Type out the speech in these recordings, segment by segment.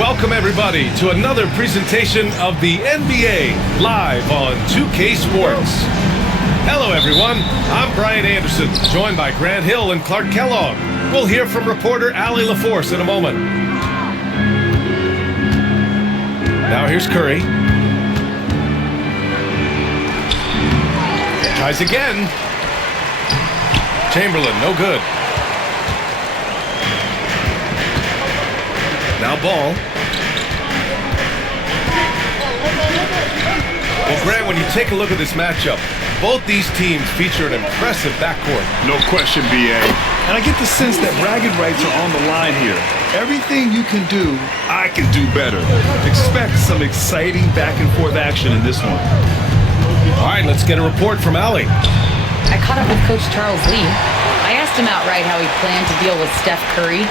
Welcome everybody to another presentation of the NBA live on 2K Sports. Hello everyone, I'm Brian Anderson, joined by Grant Hill and Clark Kellogg. We'll hear from reporter Allie LaForce in a moment. Now here's Curry. Tries again. Chamberlain, no good. Now Ball. Well, Grant, when you take a look at this matchup, both these teams feature an impressive backcourt. No question, B.A. And I get the sense that bragging rights are on the line here. Everything you can do, I can do better. Expect some exciting back-and-forth action in this one. All right, let's get a report from Allie. I caught up with Coach Charles Lee. I asked him outright how he planned to deal with Steph Curry.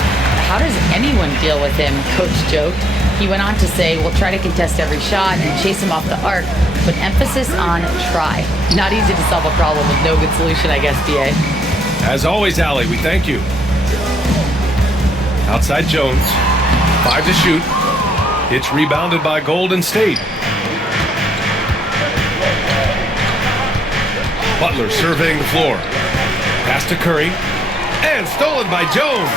How does anyone deal with him? Coach joked. He went on to say, we'll try to contest every shot and chase him off the arc, but emphasis on try. Not easy to solve a problem with no good solution, I guess, B.A. As always, Allie, we thank you. Outside Jones, 5 to shoot. It's rebounded by Golden State. Butler surveying the floor. Pass to Curry. And stolen by Jones.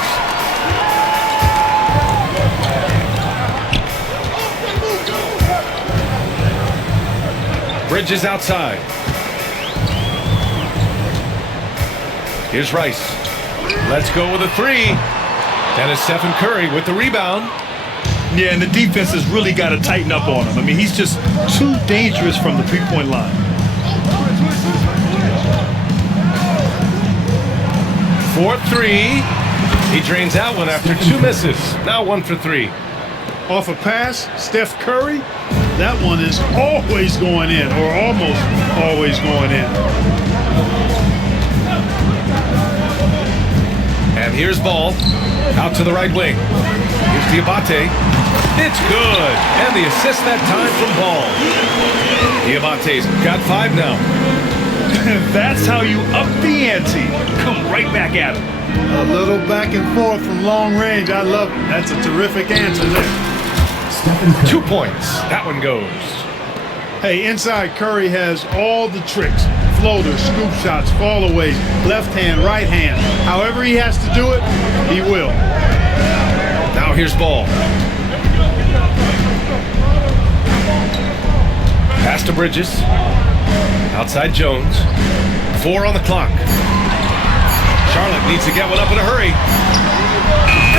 Bridges outside. Here's Rice. Let's go with a three. And it's Stephen Curry with the rebound. Yeah, and the defense has really got to tighten up on him. I mean, he's just too dangerous from the three-point line. 4-3. He drains that one after 2 misses. Now 1 for 3. Off a pass, Steph Curry, that one is always going in, or almost always going in. And here's Ball, out to the right wing. Here's Diabate. It's good. And the assist that time from Ball. Diabate's got 5 now. That's how you up the ante. Come right back at him. A little back and forth from long range. I love it. That's a terrific answer there. 2 points. That one goes. Hey, inside Curry has all the tricks. Floaters, scoop shots, fallaways, left hand, right hand. However he has to do it, he will. Now here's Ball. Pass to Bridges. Outside Jones. 4 on the clock. Charlotte needs to get one up in a hurry.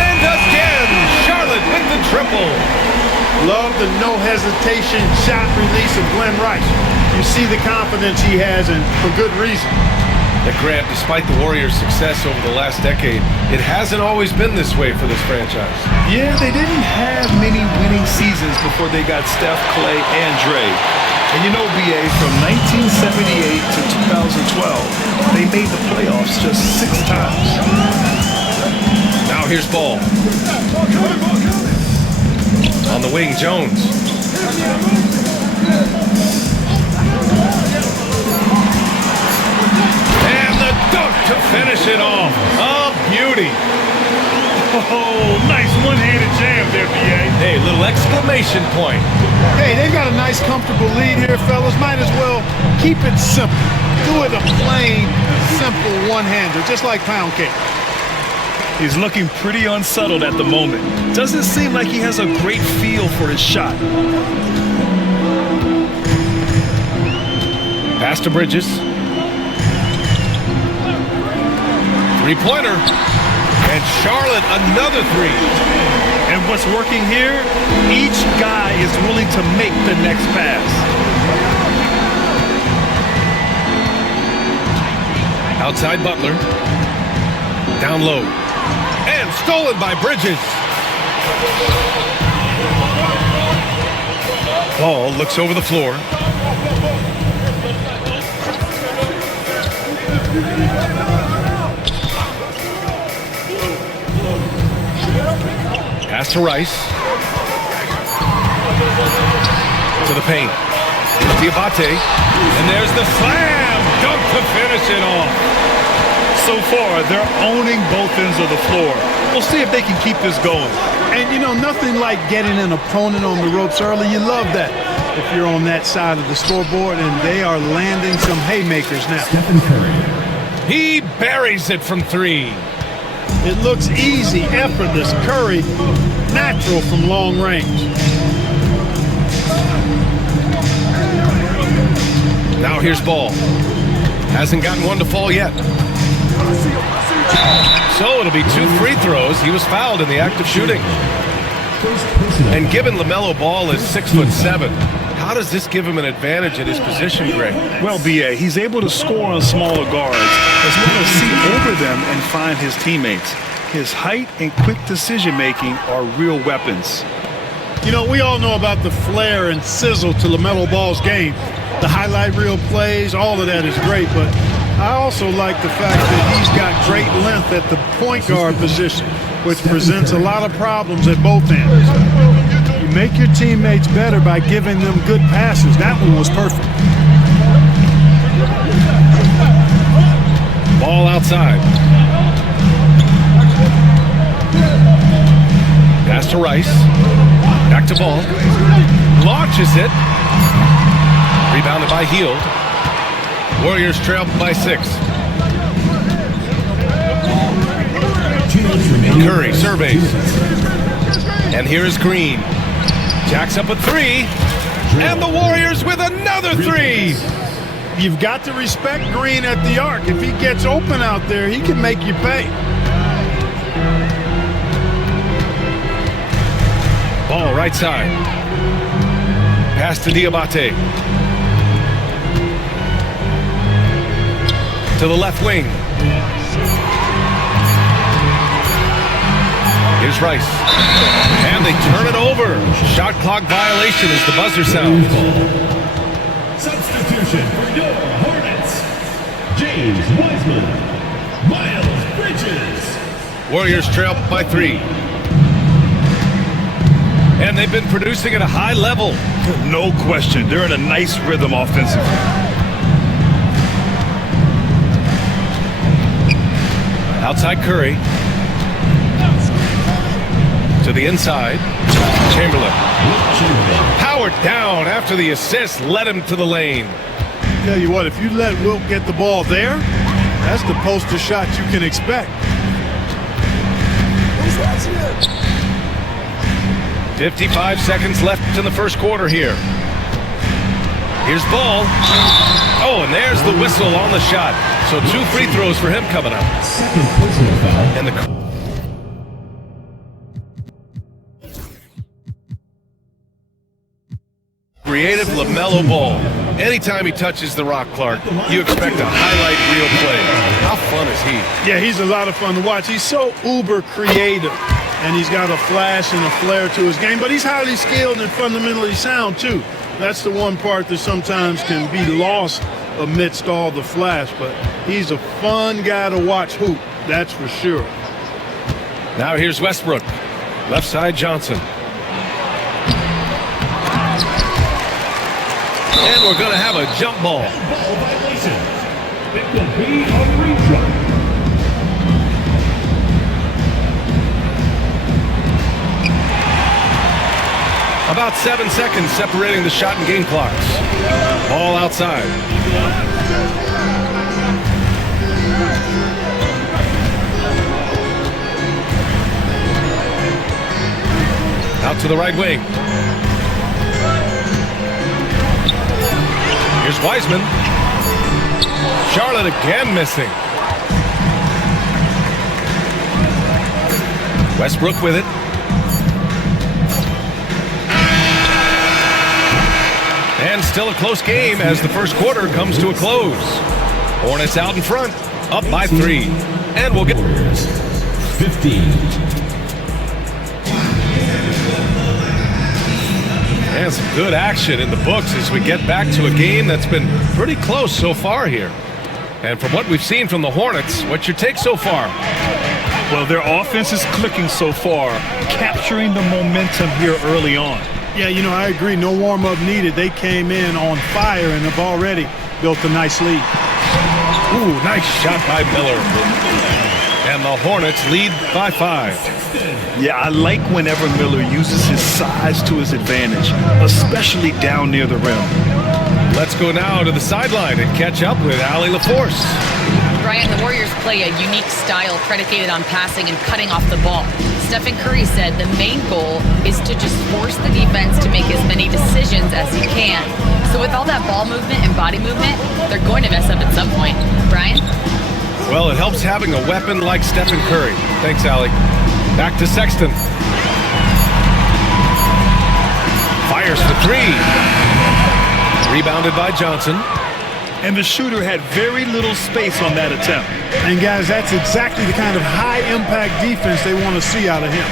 And again, Charlotte with the triple. Love the no hesitation shot release of Glenn Rice. You see the confidence he has, and for good reason. Grant, despite the Warriors' success over the last decade, it hasn't always been this way for this franchise. Yeah, they didn't have many winning seasons before they got Steph, Clay, and Dre. And you know, B.A., from 1978 to 2012, they made the playoffs just 6 times. Now here's Ball. On the wing, Jones. And the dunk to finish it off. A beauty. Oh, nice one-handed jam there, B.A. Hey, little exclamation point. Hey, they've got a nice, comfortable lead here, fellas. Might as well keep it simple. Do it a plain, simple one-hander, just like pound cake. He's looking pretty unsettled at the moment. Doesn't seem like he has a great feel for his shot. Pass to Bridges. 3-pointer. And Charlotte, another 3. And what's working here? Each guy is willing to make the next pass. Outside Butler. Down low. And stolen by Bridges. Ball looks over the floor. Pass to Rice. To the paint. Here's Diabate. And there's the slam. Dunk to finish it off. So far, they're owning both ends of the floor. We'll see if they can keep this going. And, you know, nothing like getting an opponent on the ropes early. You love that if you're on that side of the scoreboard, and they are landing some haymakers now. He buries it from three. It looks easy, effortless. Curry, natural from long range. Now here's Ball. Hasn't gotten one to fall yet. So it'll be 2 free throws. He was fouled in the act of shooting. And given LaMelo Ball is 6'7", how does this give him an advantage in his position, Greg? Well, B.A., he's able to score on smaller guards as well as see over them and find his teammates. His height and quick decision-making are real weapons. You know, we all know about the flair and sizzle to LaMelo Ball's game. The highlight reel plays, all of that is great, but I also like the fact that he's got great length at the point guard position, which presents a lot of problems at both ends. You make your teammates better by giving them good passes. That one was perfect. Ball outside. Pass to Rice. Back to Ball. Launches it. Rebounded by Hield. Warriors trail by 6. Curry surveys. And here's Green. Jacks up a 3. And the Warriors with another 3. You've got to respect Green at the arc. If he gets open out there, he can make you pay. Ball right side. Pass to Diabate. To the left wing. Here's Rice. And they turn it over. Shot clock violation as the buzzer sounds. Substitution for your Hornets. James Wiseman. Miles Bridges. Warriors trail by 3. And they've been producing at a high level. No question. They're in a nice rhythm offensively. Outside Curry. To the inside. Chamberlain. Powered down after the assist led him to the lane. Tell you what, if you let Wilt get the ball there, that's the poster shot you can expect. 55 seconds left in the first quarter here. Here's Ball. Oh, and there's the whistle on the shot. So 2 free throws for him coming up. Second personal foul. And the creative LaMelo Ball. Anytime he touches the rock, Clark, you expect a highlight reel play. How fun is he? Yeah, he's a lot of fun to watch. He's so uber creative, and he's got a flash and a flair to his game, but he's highly skilled and fundamentally sound, too. That's the one part that sometimes can be lost amidst all the flash, but he's a fun guy to watch hoop, that's for sure. Now here's Westbrook. Left side Johnson. And we're going to have a jump ball. Ball violation. It will be a retry. About 7 seconds separating the shot and game clocks. Ball outside. Out to the right wing. Here's Wiseman. Charlotte again missing. Westbrook with it. And still a close game as the first quarter comes to a close. Hornets out in front, up by 3. And we'll get 15. And some good action in the books as we get back to a game that's been pretty close so far here. And from what we've seen from the Hornets, what's your take so far? Well, their offense is clicking so far, capturing the momentum here early on. Yeah, you know, I agree. No warm-up needed. They came in on fire and have already built a nice lead. Ooh, nice shot by Miller. And the Hornets lead by 5. Yeah, I like whenever Miller uses his size to his advantage, especially down near the rim. Let's go now to the sideline and catch up with Allie LaForce. Brian, the Warriors play a unique style predicated on passing and cutting off the ball. Stephen Curry said the main goal is to just force the defense to make as many decisions as he can. So with all that ball movement and body movement, they're going to mess up at some point. Brian? Well, it helps having a weapon like Stephen Curry. Thanks, Allie. Back to Sexton. Fires for 3. Rebounded by Johnson. And the shooter had very little space on that attempt. And guys, that's exactly the kind of high-impact defense they want to see out of him.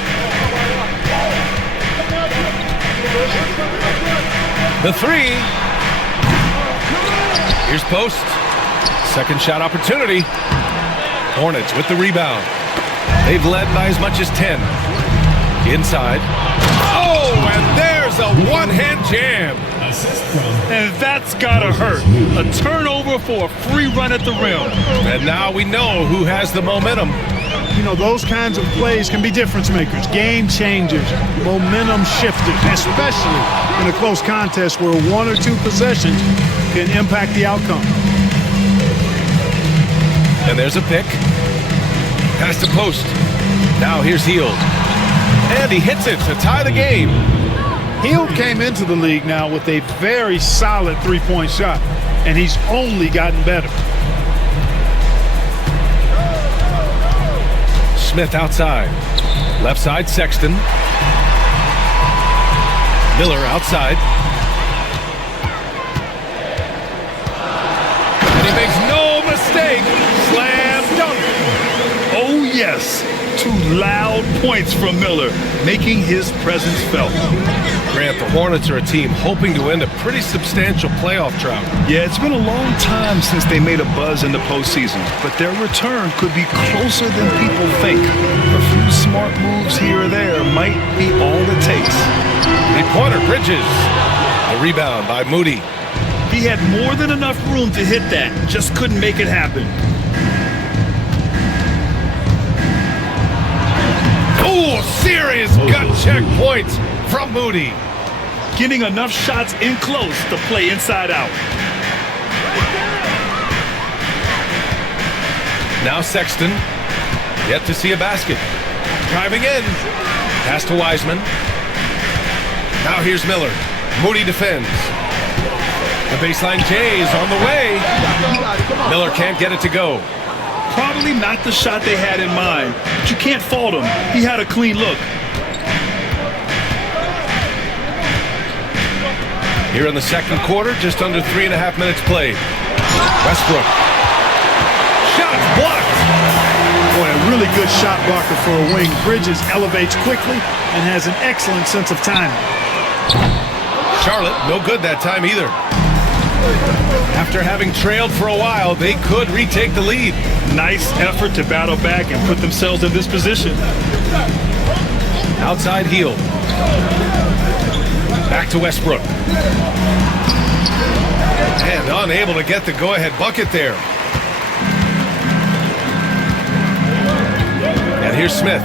The 3. Here's post. Second shot opportunity. Hornets with the rebound. They've led by as much as 10. Inside. Oh, and there's a one-hand jam. And that's gotta hurt. A turnover for a free run at the rim. And now we know who has the momentum. You know, those kinds of plays can be difference makers, game changers, momentum shifters, especially in a close contest where 1 or 2 possessions can impact the outcome. And there's a pick. Pass to post. Now here's Hield. And he hits it to tie the game. Hield came into the league now with a very solid three-point shot, and he's only gotten better. Smith outside. Left side, Sexton. Miller outside. And he makes no mistake. Slam dunk. Oh, yes. 2 loud points from Miller, making his presence felt. Grant, the Hornets are a team hoping to end a pretty substantial playoff drought. Yeah, it's been a long time since they made a buzz in the postseason, but their return could be closer than people think. A few smart moves here or there might be all it takes. Three-pointer, Bridges. A rebound by Moody. He had more than enough room to hit that, just couldn't make it happen. Oh, serious gut check points from Moody. Getting enough shots in close to play inside out. Now Sexton, yet to see a basket. Driving in, pass to Wiseman. Now here's Miller. Moody defends. The baseline J is on the way. Miller can't get it to go. Probably not the shot they had in mind, but you can't fault him. He had a clean look. Here in the second quarter, just under 3.5 minutes played. Westbrook. Shots blocked. Boy, a really good shot blocker for a wing. Bridges elevates quickly and has an excellent sense of timing. Charlotte, no good that time either. After having trailed for a while, they could retake the lead. Nice effort to battle back and put themselves in this position. Outside Hield. Back to Westbrook. And unable to get the go-ahead bucket there. And here's Smith.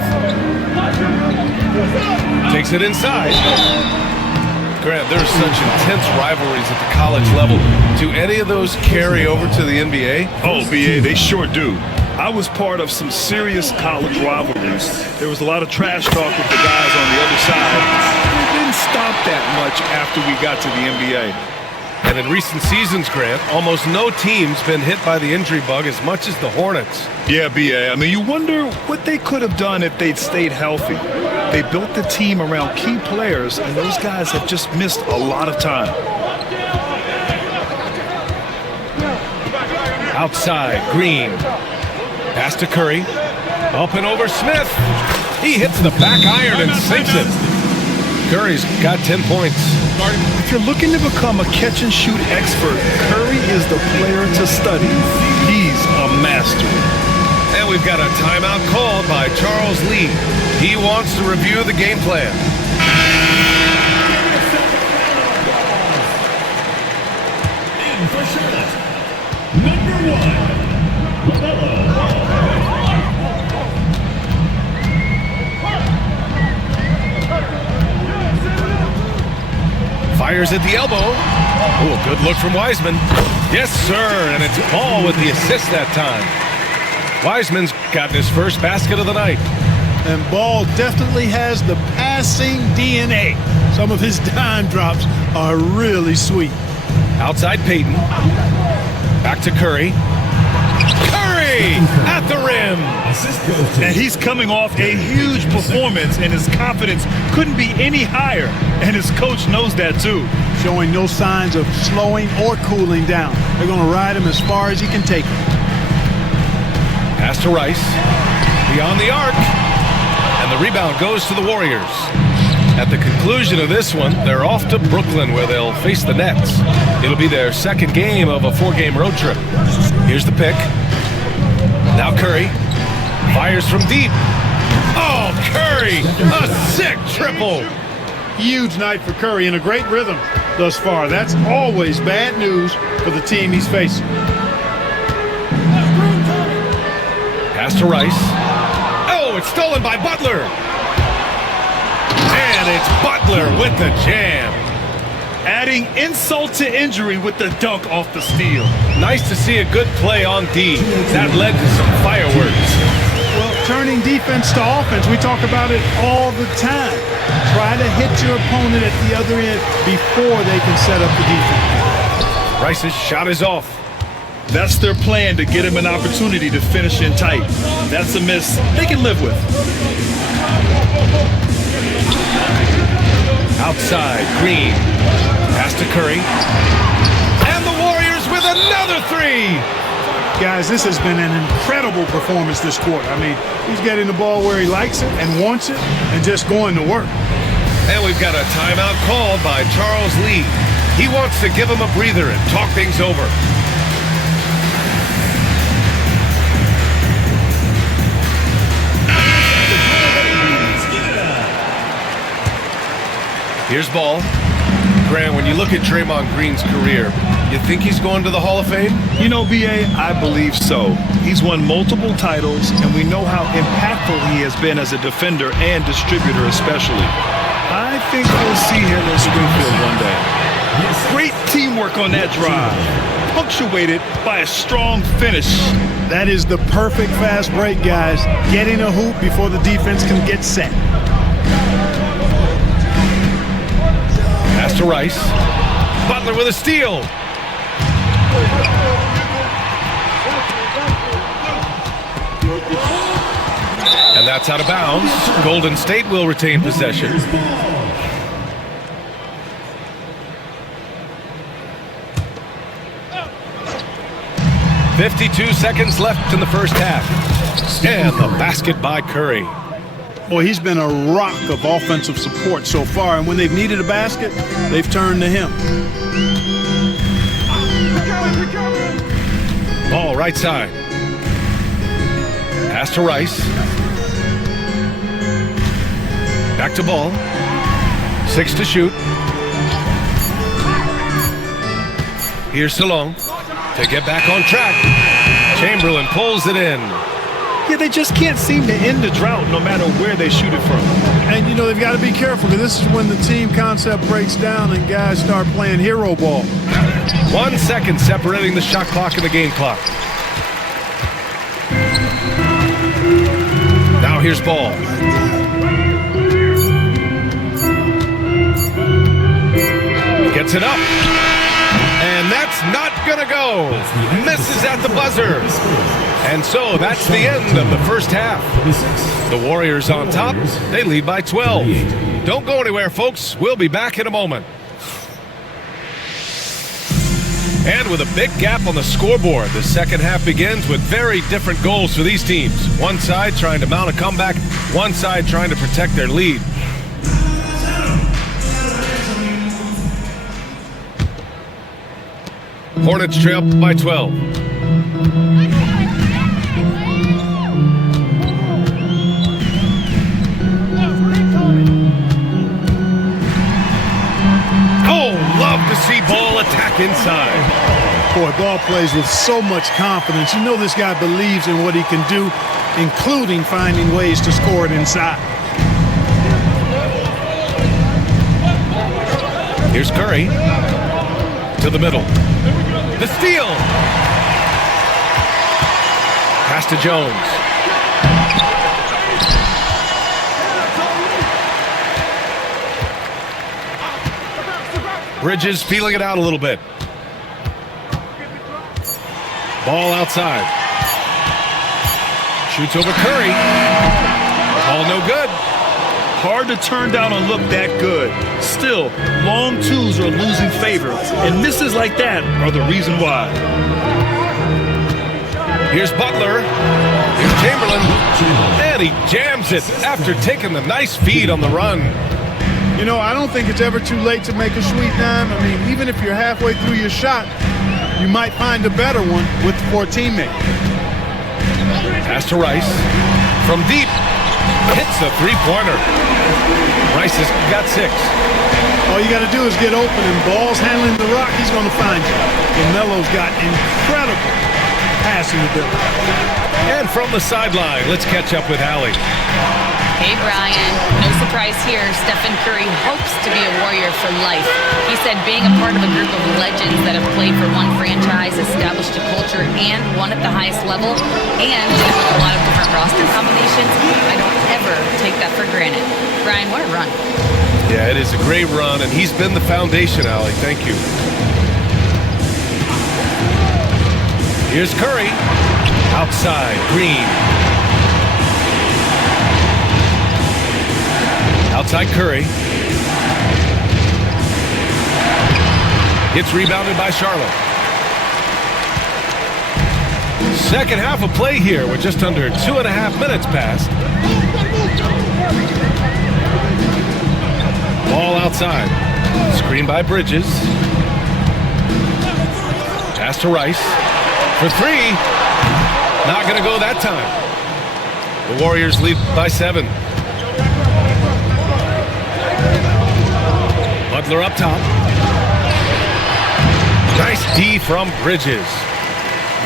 Takes it inside. Grant, there's such intense rivalries at the college level. Do any of those carry over to the NBA? Oh, BA, they sure do. I was part of some serious college rivalries. There was a lot of trash talk with the guys on the other side. It didn't stop that much after we got to the NBA. And in recent seasons, Grant, almost no team's been hit by the injury bug as much as the Hornets. Yeah, BA. I mean, you wonder what they could have done if they'd stayed healthy. They built the team around key players, and those guys have just missed a lot of time. Outside, Green. Pass to Curry. Up and over Smith. He hits the back iron and sinks it. Curry's got 10 points. If you're looking to become a catch-and-shoot expert, Curry is the player to study. He's a master. And we've got a timeout called by Charles Lee. He wants to review the game plan. In for Charlotte, number 1. Fires at the elbow. Oh, a good look from Wiseman. Yes, sir, and it's Ball with the assist that time. Wiseman's gotten his first basket of the night. And Ball definitely has the passing DNA. Some of his dime drops are really sweet. Outside Peyton. Back to Curry. Curry at the rim. And he's coming off a huge performance, and his confidence couldn't be any higher. And his coach knows that too. Showing no signs of slowing or cooling down. They're going to ride him as far as he can take him. Pass to Rice. Beyond the arc. And the rebound goes to the Warriors. At the conclusion of this one, they're off to Brooklyn where they'll face the Nets. It'll be their second game of a 4-game road trip. Here's the pick. Now Curry fires from deep. Oh, Curry, a sick triple. Huge night for Curry and a great rhythm thus far. That's always bad news for the team he's facing. Pass to Rice. Oh, it's stolen by Butler. And it's Butler with the jam. Adding insult to injury with the dunk off the steal. Nice to see a good play on D. That led to some fireworks. Well, turning defense to offense, we talk about it all the time. Try to hit your opponent at the other end before they can set up the defense. Rice's shot is off. That's their plan, to get him an opportunity to finish in tight. That's a miss they can live with. Outside, Green. Pass to Curry. And the Warriors with another three. Guys, this has been an incredible performance this quarter. I mean, he's getting the ball where he likes it and wants it and just going to work. And we've got a timeout called by Charles Lee. He wants to give him a breather and talk things over. Here's Ball. Grant, when you look at Draymond Green's career, you think he's going to the Hall of Fame? You know, B.A., I believe so. He's won multiple titles, and we know how impactful he has been as a defender and distributor especially. I think we'll see him in Springfield one day. Great teamwork on that drive, punctuated by a strong finish. That is the perfect fast break, guys. Getting a hoop before the defense can get set. Pass to Rice. Butler with a steal. And that's out of bounds. Golden State will retain possession. "52 seconds left in the first half. And the basket by Curry. Boy, he's been a rock of offensive support so far, and when they've needed a basket, they've turned to him. Ball right side. Pass to Rice. Back to Ball. 6 to shoot. Here's Salone to get back on track. Chamberlain pulls it in. Yeah, they just can't seem to end the drought no matter where they shoot it from. And, you know, they've got to be careful because this is when the team concept breaks down and guys start playing hero ball. 1 second separating the shot clock and the game clock. Now here's Ball. Gets it up. And that's not going to go. Misses at the buzzer. And so that's the end of the first half. The Warriors on top. They lead by 12. Don't go anywhere, folks. We'll be back in a moment. And with a big gap on the scoreboard, the second half begins with very different goals for these teams. One side trying to mount a comeback, one side trying to protect their lead. Hornets trail by 12. Love to see Ball attack inside. Boy, Ball plays with so much confidence. You know this guy believes in what he can do, including finding ways to score it inside. Here's Curry to the middle. The steal. Pass to Jones. Bridges feeling it out a little bit. Ball outside. Shoots over Curry. Ball no good. Hard to turn down a look that good. Still, long twos are losing favor, and misses like that are the reason why. Here's Butler. Here's Chamberlain. And he jams it after taking the nice feed on the run. You know, I don't think it's ever too late to make a sweet dime. I mean, even if you're halfway through your shot, you might find a better one for a teammate. Pass to Rice. From deep. Hits a three-pointer. Rice has got 6. All you got to do is get open, and Ball's handling the rock, he's going to find you. And Melo's got incredible passing ability. And from the sideline, let's catch up with Allie. Hey, Brian. No surprise here. Stephen Curry hopes to be a Warrior for life. He said being a part of a group of legends that have played for one franchise, established a culture, and won at the highest level, and did it with a lot of different roster combinations, I don't ever take that for granted. Brian, what a run. Yeah, it is a great run, and he's been the foundation, Allie. Thank you. Here's Curry. Outside, Green. Outside Curry. Gets rebounded by Charlotte. Second half of play here with just under 2.5 minutes passed. Ball outside. Screen by Bridges. Pass to Rice. For 3. Not going to go that time. The Warriors lead by 7. Butler up top. Nice D from Bridges.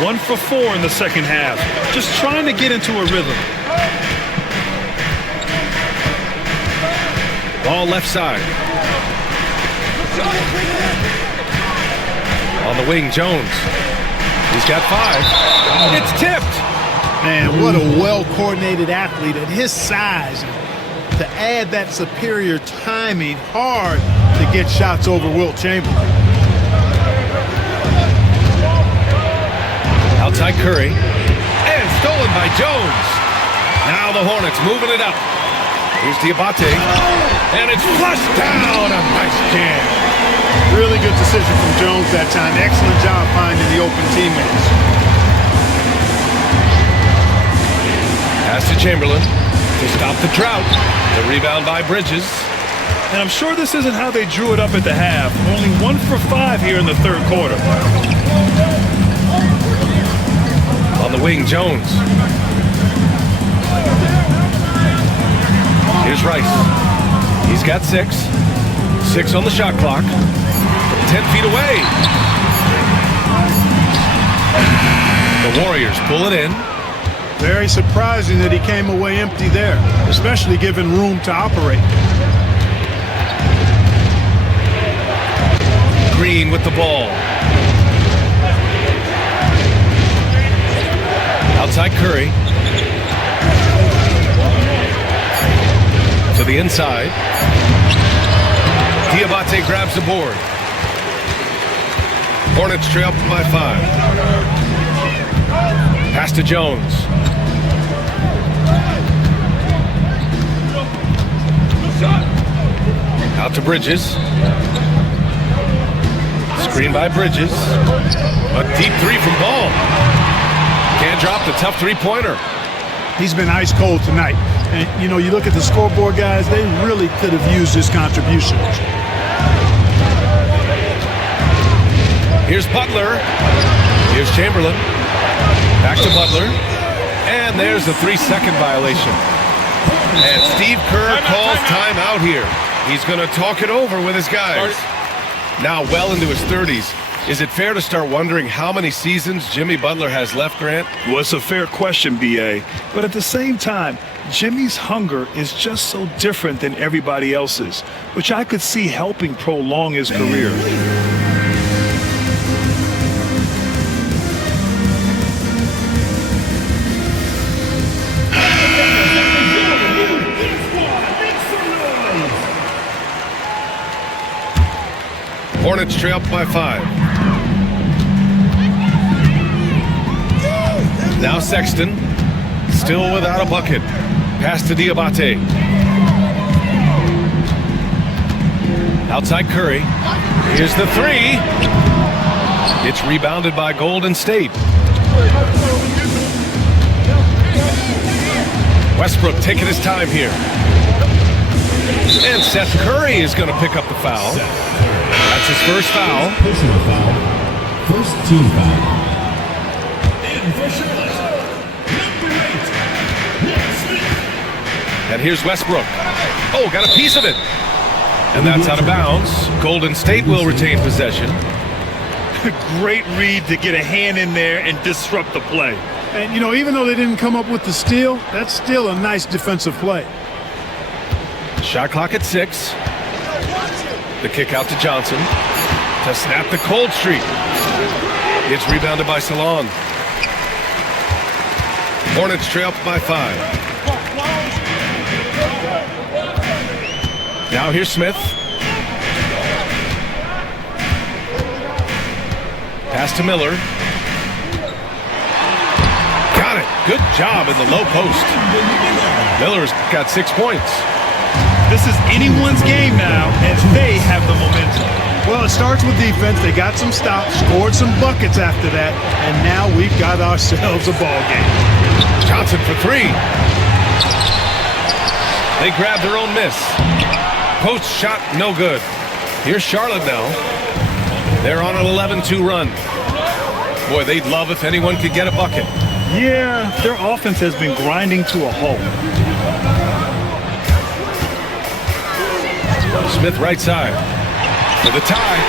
1 for 4 in the second half. Just trying to get into a rhythm. Ball left side. On the wing, Jones. He's got 5. It's tipped. Man, what a well-coordinated athlete at his size. To add that superior timing, hard to get shots over Wilt Chamberlain. Outside Curry. And stolen by Jones. Now the Hornets moving it up. Here's Diabate. And it's flushed down. A nice jam. Really good decision from Jones that time. Excellent job finding the open teammates. Pass to Chamberlain to stop the drought. The rebound by Bridges. And I'm sure this isn't how they drew it up at the half. Only 1 for 5 here in the third quarter. On the wing, Jones. Here's Rice. He's got 6. 6 on the shot clock. 10 feet away. The Warriors pull it in. Very surprising that he came away empty there, especially given room to operate. Green with the ball. Outside Curry. To the inside. Diabate grabs the board. Hornets trail up by 5. Pass to Jones. Out to Bridges. Screen by Bridges. A deep 3 from Ball. Can't drop the tough 3-pointer. He's been ice cold tonight. And, you know, you look at the scoreboard, guys, they really could have used his contribution. Here's Butler. Here's Chamberlain. Back to Butler. And there's the 3-second violation. And Steve Kerr calls timeout here. He's going to talk it over with his guys. Now well into his 30s. Is it fair to start wondering how many seasons Jimmy Butler has left, Grant? Well, it's a fair question, B.A. But at the same time, Jimmy's hunger is just so different than everybody else's, which I could see helping prolong his career. Hornets trail by 5. Now Sexton, still without a bucket. Pass to Diabate. Outside Curry. Here's the three. It's rebounded by Golden State. Westbrook taking his time here. And Seth Curry is going to pick up the foul. That's his first foul. Personal foul. First team foul. And for Charlotte, number 8, Smith. And here's Westbrook. Oh, got a piece of it. And that's out of bounds. Golden State will retain possession. Great read to get a hand in there and disrupt the play. And, you know, even though they didn't come up with the steal, that's still a nice defensive play. Shot clock at 6. The kick out to Johnson to snap the cold streak. It's rebounded by Salon. Hornets trail by 5. Now here's Smith. Pass to Miller. Got it. Good job in the low post. Miller's got 6 points. This is anyone's game now, and they have the momentum. Well, it starts with defense. They got some stops, scored some buckets after that, and now we've got ourselves a ball game. Johnson for 3. They grabbed their own miss. Post shot, no good. Here's Charlotte now. They're on an 11-2 run. Boy, they'd love if anyone could get a bucket. Yeah, their offense has been grinding to a halt. Smith right side for the tie.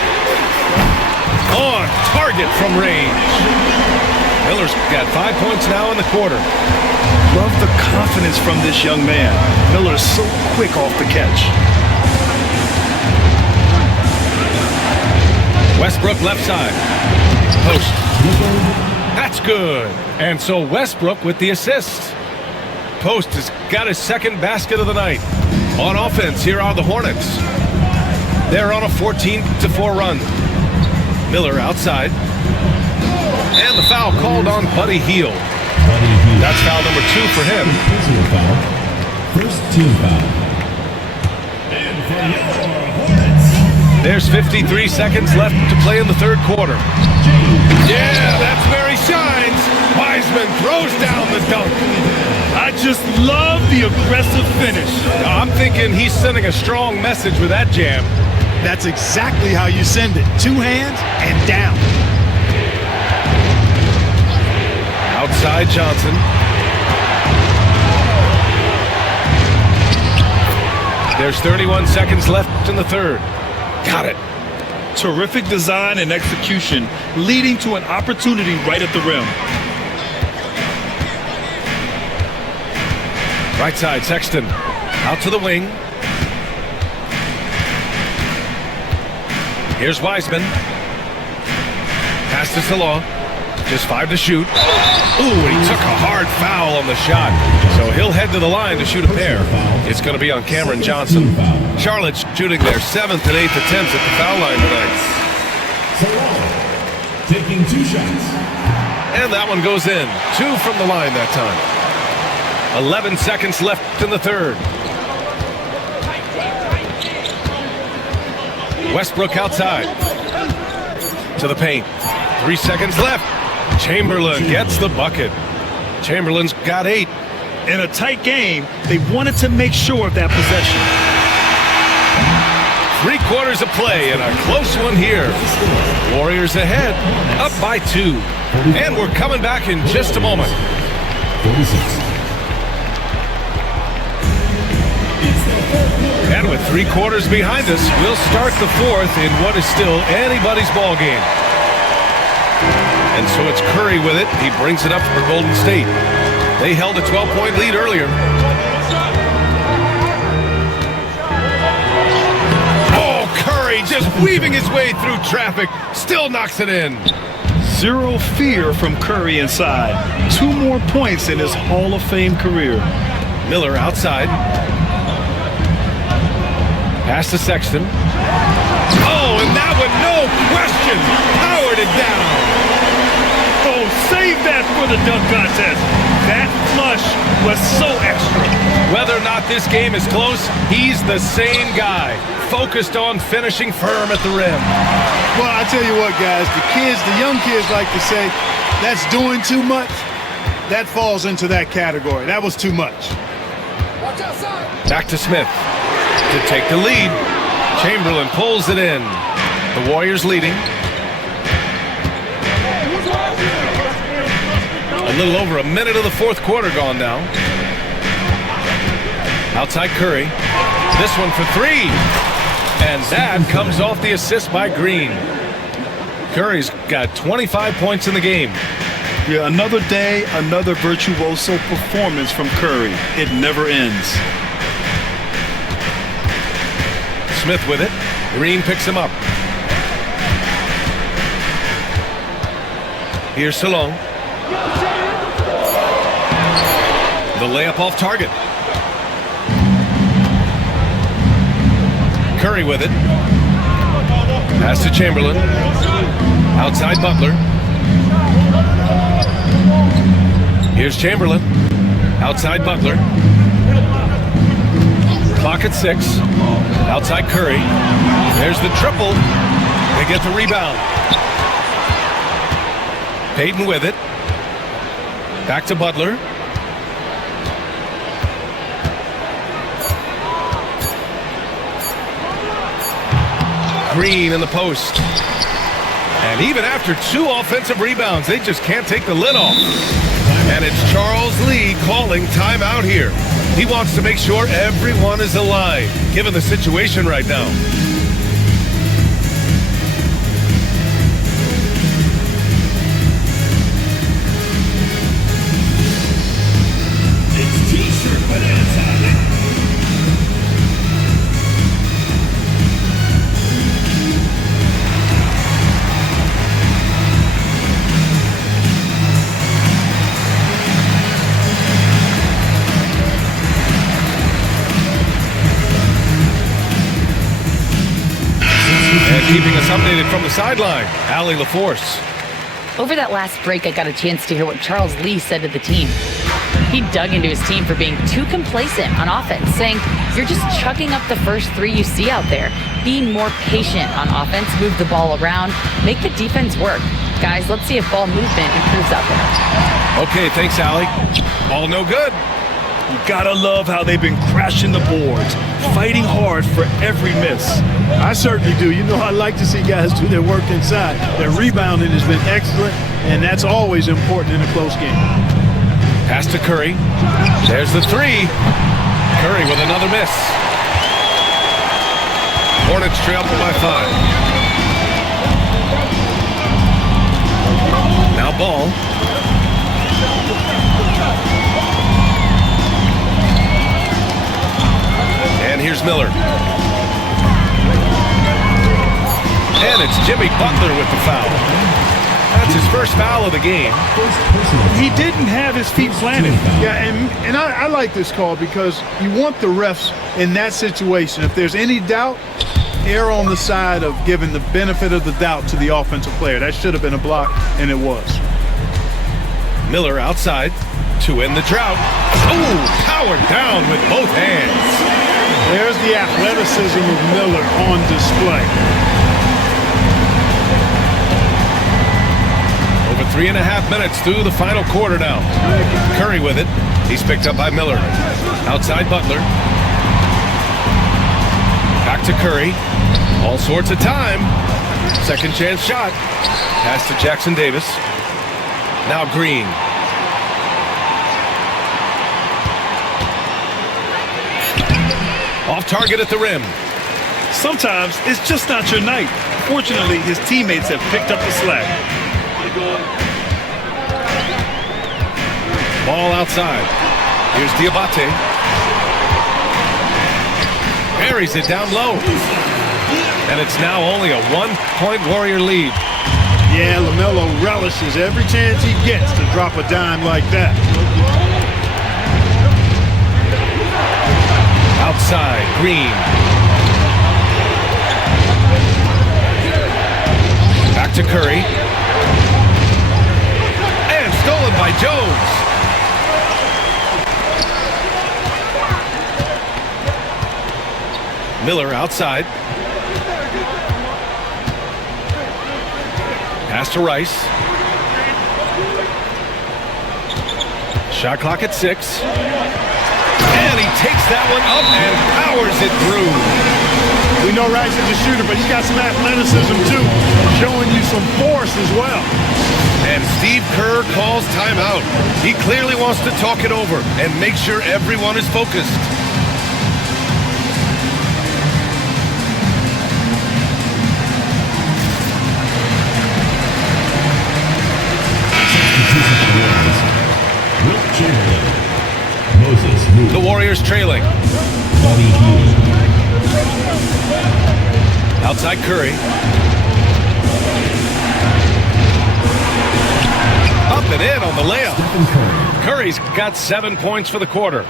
On target from range. Miller's got 5 points now in the quarter. Love the confidence from this young man. Miller is so quick off the catch. Westbrook left side. Post. That's good. And so Westbrook with the assist. Post has got his second basket of the night. On offense, here are the Hornets. They're on a 14-4 run. Miller outside. And the foul called on Buddy Hield. That's foul number 2 for him. Personal foul. First team foul. And for your Hornets. There's 53 seconds left to play in the third quarter. Yeah, that's where he shines. Wiseman throws down the dunk. I just love the aggressive finish. I'm thinking he's sending a strong message with that jam. That's exactly how you send it. 2 hands and down. Outside Johnson. There's 31 seconds left in the third. Got it. Terrific design and execution, leading to an opportunity right at the rim. Right side, Sexton. Out to the wing. Here's Wiseman. Pass to Salah. Just 5 to shoot. Ooh, and he took a hard foul on the shot. So he'll head to the line to shoot a pair. It's going to be on Cameron Johnson. Charlotte's shooting their 7th and 8th attempts at the foul line tonight. Salah taking 2 shots. And that one goes in. 2 from the line that time. 11 seconds left in the third. Westbrook outside. To the paint. 3 seconds left. Chamberlain gets the bucket. Chamberlain's got 8. In a tight game, they wanted to make sure of that possession. 3 quarters of play and a close one here. Warriors ahead, up by 2. And we're coming back in just a moment. 46. And with 3 quarters behind us, we'll start the fourth in what is still anybody's ball game. And so it's Curry with it. He brings it up for Golden State. They held a 12-point lead earlier. Oh, Curry just weaving his way through traffic. Still knocks it in. Zero fear from Curry inside. 2 more points in his Hall of Fame career. Miller outside. Pass to Sexton. Oh, and that one, no question, powered it down. Oh, save that for the dunk contest. That flush was so extra. Whether or not this game is close, he's the same guy, focused on finishing firm at the rim. Well, I tell you what, guys, the young kids like to say, that's doing too much. That falls into that category. That was too much. Back to Smith to take the lead. Chamberlain pulls it in. The Warriors leading. A little over a minute of the fourth quarter gone now. Outside Curry. This one for 3. And that comes off the assist by Green. Curry's got 25 points in the game. Yeah, another day, another virtuoso performance from Curry. It never ends. Smith with it. Green picks him up. Here's Salon. The layup off target. Curry with it. Pass to Chamberlain. Outside Butler. Here's Chamberlain. Outside Butler. Clock at 6. Outside Curry. There's the triple. They get the rebound. Payton with it. Back to Butler. Green in the post. And even after 2 offensive rebounds, they just can't take the lid off. And it's Charles Lee calling timeout here. He wants to make sure everyone is alive, given the situation right now. It's T-shirt bonanza. And keeping us updated from the sideline, Allie LaForce. Over that last break, I got a chance to hear what Charles Lee said to the team. He dug into his team for being too complacent on offense, saying, "You're just chucking up the first 3 you see out there. Being more patient on offense, move the ball around, make the defense work. Guys, let's see if ball movement improves out there." Okay, thanks, Allie. Ball no good. You gotta love how they've been crashing the boards, fighting hard for every miss. I certainly do. You know, I like to see guys do their work inside. Their rebounding has been excellent, and that's always important in a close game. Pass to Curry. There's the 3. Curry with another miss. Hornets trail by 5. Now ball. And here's Miller. And it's Jimmy Butler with the foul. That's his first foul of the game. He didn't have his feet planted. Yeah, and I like this call because you want the refs in that situation. If there's any doubt, err on the side of giving the benefit of the doubt to the offensive player. That should have been a block, and it was. Miller outside to end the drought. Oh, powered down with both hands. There's the athleticism of Miller on display. Over 3.5 minutes through the final quarter now. Curry with it. He's picked up by Miller. Outside Butler. Back to Curry. All sorts of time. Second chance shot. Pass to Jackson Davis. Now Green. Off target at the rim. Sometimes it's just not your night. Fortunately, his teammates have picked up the slack. Ball outside. Here's Diabate. Buries it down low. And it's now only a 1-point Warrior lead. Yeah, LaMelo relishes every chance he gets to drop a dime like that. Outside, Green. Back to Curry. And stolen by Jones. Miller outside. Pass to Rice. Shot clock at 6. And he takes that one up and powers it through. We know Rice is a shooter, but he's got some athleticism too, showing you some force as well. And Steve Kerr calls timeout. He clearly wants to talk it over and make sure everyone is focused. The Warriors trailing. Outside Curry. Up and in on the layup. Curry's got 7 points for the quarter.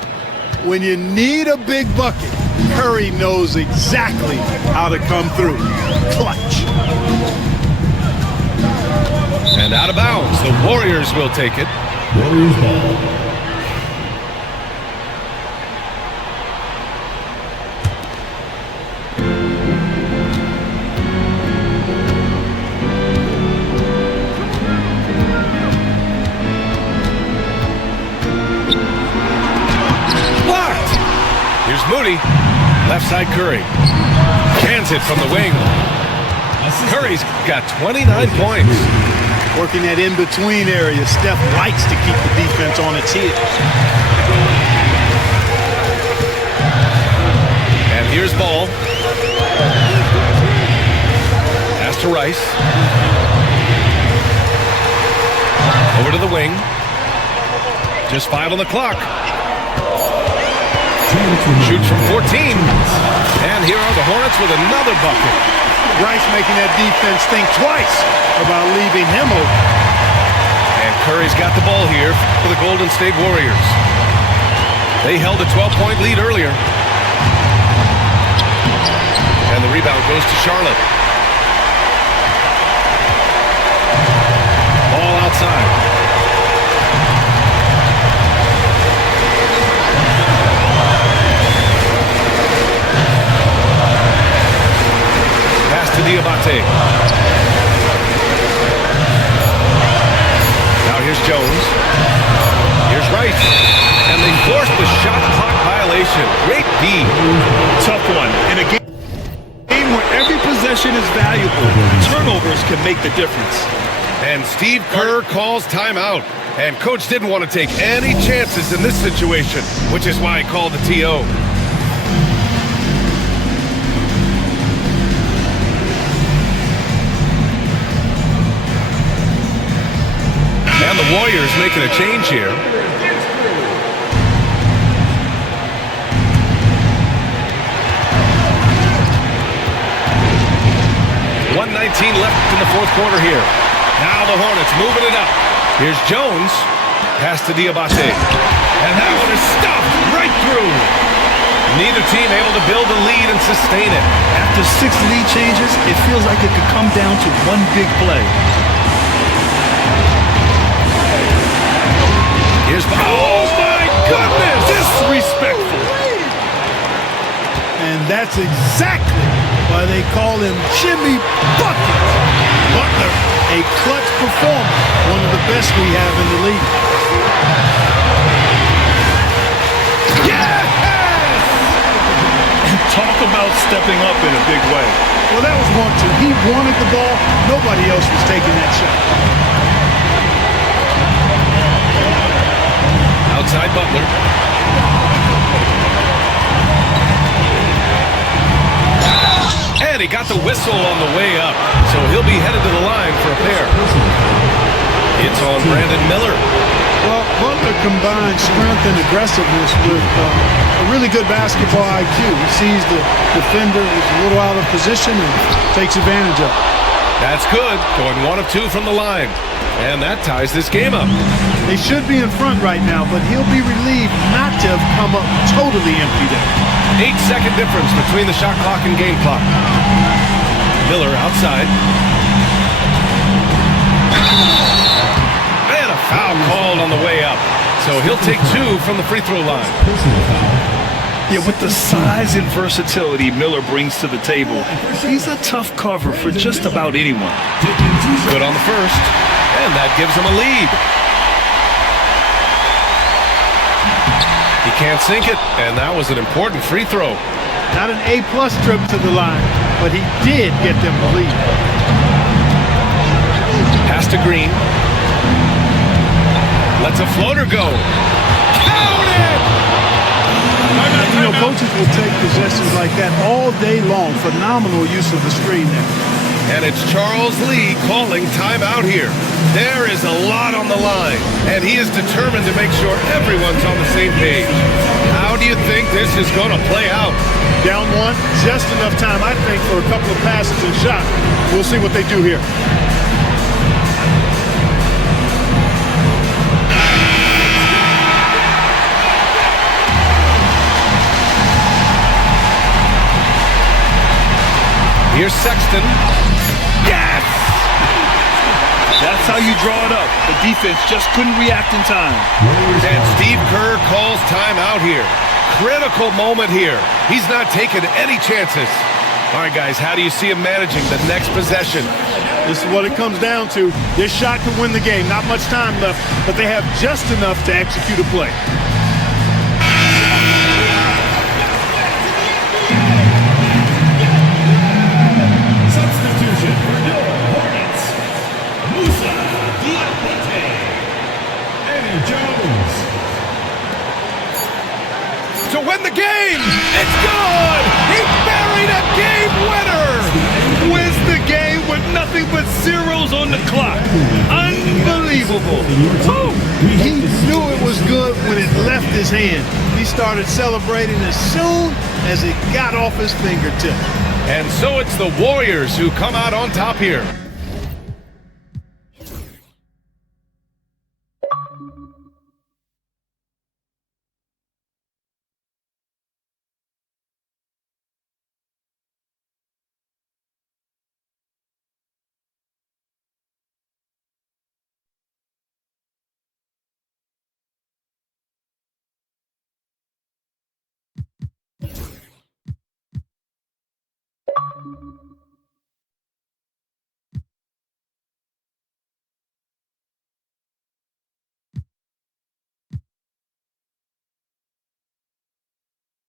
When you need a big bucket, Curry knows exactly how to come through. Clutch. And out of bounds. The Warriors will take it. Warriors ball. Moody, left side Curry. Cans it from the wing. Curry's got 29 points. Working that in-between area, Steph likes to keep the defense on its heels. And here's Ball. Pass to Rice. Over to the wing. Just 5 on the clock. Shoots from 14. And here are the Hornets with another bucket. Rice making that defense think twice about leaving him open. And Curry's got the ball here for the Golden State Warriors. They held a 12-point lead earlier. And the rebound goes to Charlotte. Ball outside. To Diabate. Now here's Jones. Here's Rice. And they forced the shot clock violation. Great D. Tough one. In a game where every possession is valuable, turnovers can make the difference. And Steve Kerr calls timeout. And coach didn't want to take any chances in this situation, which is why he called the TO. And the Warriors making a change here. 1:19 left in the fourth quarter here. Now the Hornets moving it up. Here's Jones. Pass to Diabate. And that one is stuffed right through. Neither team able to build a lead and sustain it. After 6 lead changes, it feels like it could come down to one big play. Here's oh my goodness! Disrespectful. And that's exactly why they call him Jimmy Bucket. Butler, a clutch performer, one of the best we have in the league. Yes! And talk about stepping up in a big way. Well, that was 1-2. He wanted the ball. Nobody else was taking that shot. Outside Butler. And he got the whistle on the way up, so he'll be headed to the line for a pair. It's on Brandon Miller. Well, Butler combines strength and aggressiveness with a really good basketball IQ. He sees the defender is a little out of position and takes advantage of it. That's good. Going 1 of 2 from the line. And that ties this game up. They should be in front right now, but he'll be relieved not to have come up totally empty there. 8-second difference between the shot clock and game clock. Miller outside. And a foul called on the way up. So he'll take 2 from the free throw line. Yeah, with the size and versatility Miller brings to the table, he's a tough cover for just about anyone. Good on the first, and that gives him a lead. He can't sink it, and that was an important free throw. Not an A-plus trip to the line, but he did get them the lead. Pass to Green. Lets a floater go. Count it! You know, coaches will take possessions like that all day long. Phenomenal use of the screen there. And it's Charles Lee calling timeout here. There is a lot on the line, and he is determined to make sure everyone's on the same page. How do you think this is going to play out? Down 1, just enough time, I think, for a couple of passes and shots. We'll see what they do here. Here's Sexton. Yes! That's how you draw it up. The defense just couldn't react in time. And Steve Kerr calls timeout here. Critical moment here. He's not taking any chances. All right, guys, how do you see him managing the next possession? This is what it comes down to. This shot could win the game. Not much time left, but they have just enough to execute a play. Substitution for the Hornets. Eddie Jones. To win the game! It's good! He buried a game winner! Wins the game with nothing but zeros on the clock. Unbelievable. Oh, he knew it was good when it left his hand. He started celebrating as soon as it got off his fingertip. And so it's the Warriors who come out on top here.